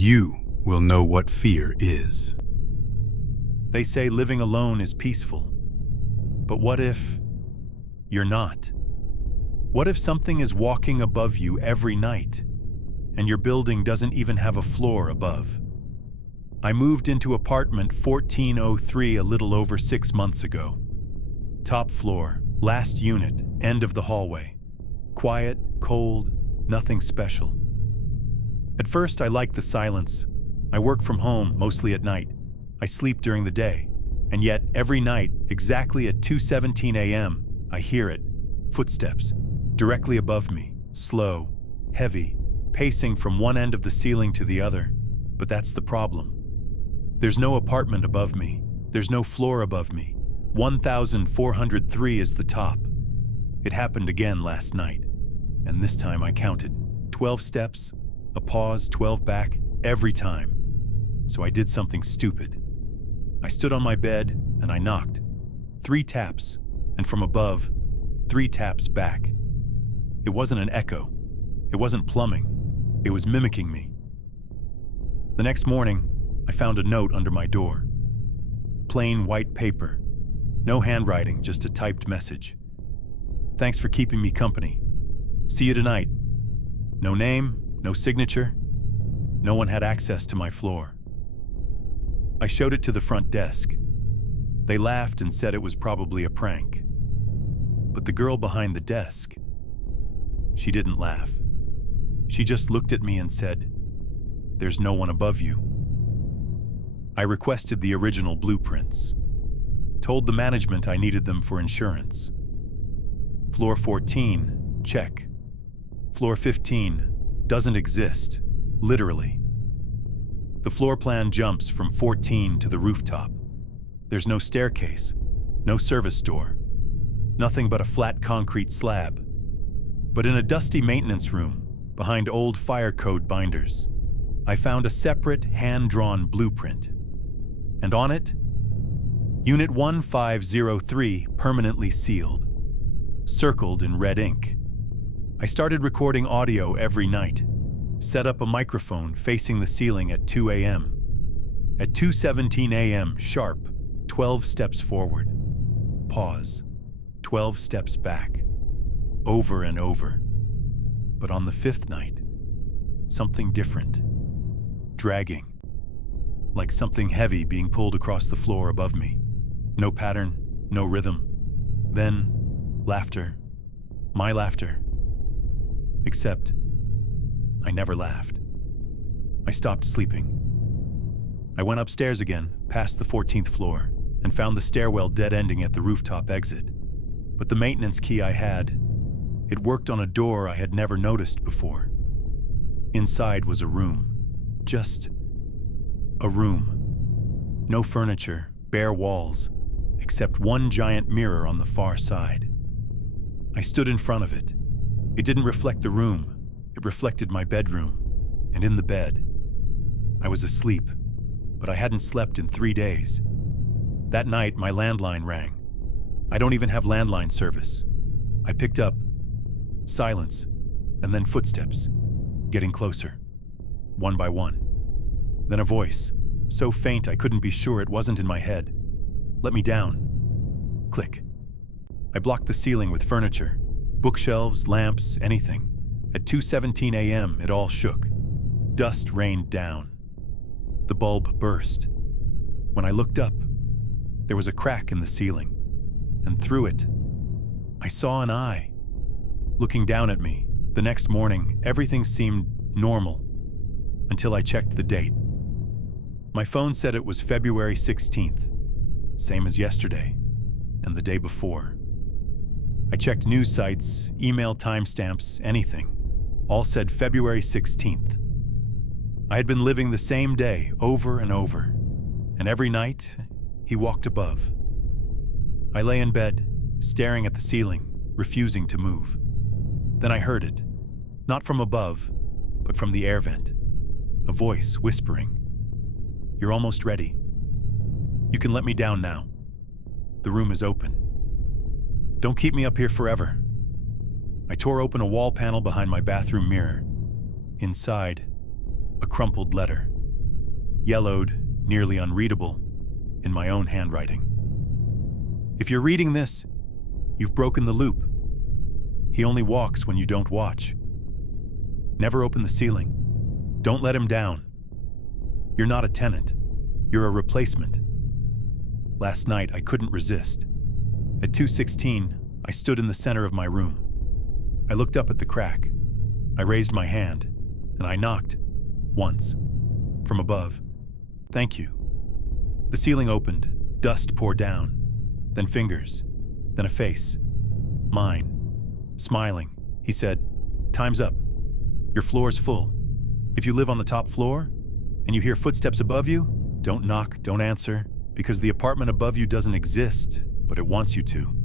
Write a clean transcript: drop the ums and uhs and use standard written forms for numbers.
You will know what fear is. They say living alone is peaceful. But what if you're not? What if something is walking above you every night, and your building doesn't even have a floor above? I moved into apartment 1403 a little over 6 months ago. Top floor, last unit, end of the hallway. Quiet, cold, nothing special. At first, I liked the silence. I work from home, mostly at night. I sleep during the day. And yet, every night, exactly at 2:17 a.m., I hear it. Footsteps, directly above me, slow, heavy, pacing from one end of the ceiling to the other. But that's the problem. There's no apartment above me. There's no floor above me. 1403 is the top. It happened again last night. And this time I counted. 12 steps, a pause, 12 back, every time. So I did something stupid. I stood on my bed and I knocked. 3 taps, and from above, 3 taps back. It wasn't an echo. It wasn't plumbing. It was mimicking me. The next morning, I found a note under my door. Plain white paper. No handwriting, just a typed message. Thanks for keeping me company. See you tonight. No name, no signature. No one had access to my floor. I showed it to the front desk. They laughed and said it was probably a prank. But the girl behind the desk, she didn't laugh. She just looked at me and said, "There's no one above you." I requested the original blueprints. Told the management I needed them for insurance. Floor 14, check. Floor 15 doesn't exist, literally. The floor plan jumps from 14 to the rooftop. There's no staircase, no service door, nothing but a flat concrete slab. But in a dusty maintenance room, behind old fire code binders, I found a separate hand-drawn blueprint. And on it, Unit 1503 permanently sealed, circled in red ink. I started recording audio every night, set up a microphone facing the ceiling at 2 a.m. At 2:17 a.m. sharp, 12 steps forward. Pause. 12 steps back. Over and over. But on the 5th night, something different. Dragging. Like something heavy being pulled across the floor above me. No pattern, no rhythm. Then, laughter. My laughter. Except, I never laughed. I stopped sleeping. I went upstairs again, past the 14th floor, and found the stairwell dead-ending at the rooftop exit. But the maintenance key I had, it worked on a door I had never noticed before. Inside was a room. Just a room. No furniture, bare walls, except one giant mirror on the far side. I stood in front of it. It didn't reflect the room. It reflected my bedroom. And in the bed, I was asleep, but I hadn't slept in 3 days. That night, my landline rang. I don't even have landline service. I picked up. Silence, and then footsteps, getting closer, one by one. Then a voice, so faint I couldn't be sure it wasn't in my head. Let me down. Click. I blocked the ceiling with furniture, bookshelves, lamps, anything. At 2:17 a.m., it all shook. Dust rained down. The bulb burst. When I looked up, there was a crack in the ceiling, and through it, I saw an eye. Looking down at me, the next morning, everything seemed normal, until I checked the date. My phone said it was February 16th, same as yesterday, and the day before. I checked news sites, email timestamps, anything. All said February 16th. I had been living the same day over and over, and every night, he walked above. I lay in bed, staring at the ceiling, refusing to move. Then I heard it, not from above, but from the air vent. A voice whispering, "You're almost ready. You can let me down now. The room is open. Don't keep me up here forever." I tore open a wall panel behind my bathroom mirror. Inside, a crumpled letter. yellowed, nearly unreadable, in my own handwriting. If you're reading this, you've broken the loop. He only walks when you don't watch. Never open the ceiling. Don't let him down. You're not a tenant. You're a replacement. Last night, I couldn't resist. At 2:16, I stood in the center of my room. I looked up at the crack. I raised my hand, and I knocked, once, from above. Thank you. The ceiling opened, dust poured down, then fingers, then a face. Mine. Smiling, he said, "Time's up. Your floor's full. If you live on the top floor, and you hear footsteps above you, don't knock, don't answer, because the apartment above you doesn't exist, but it wants you to."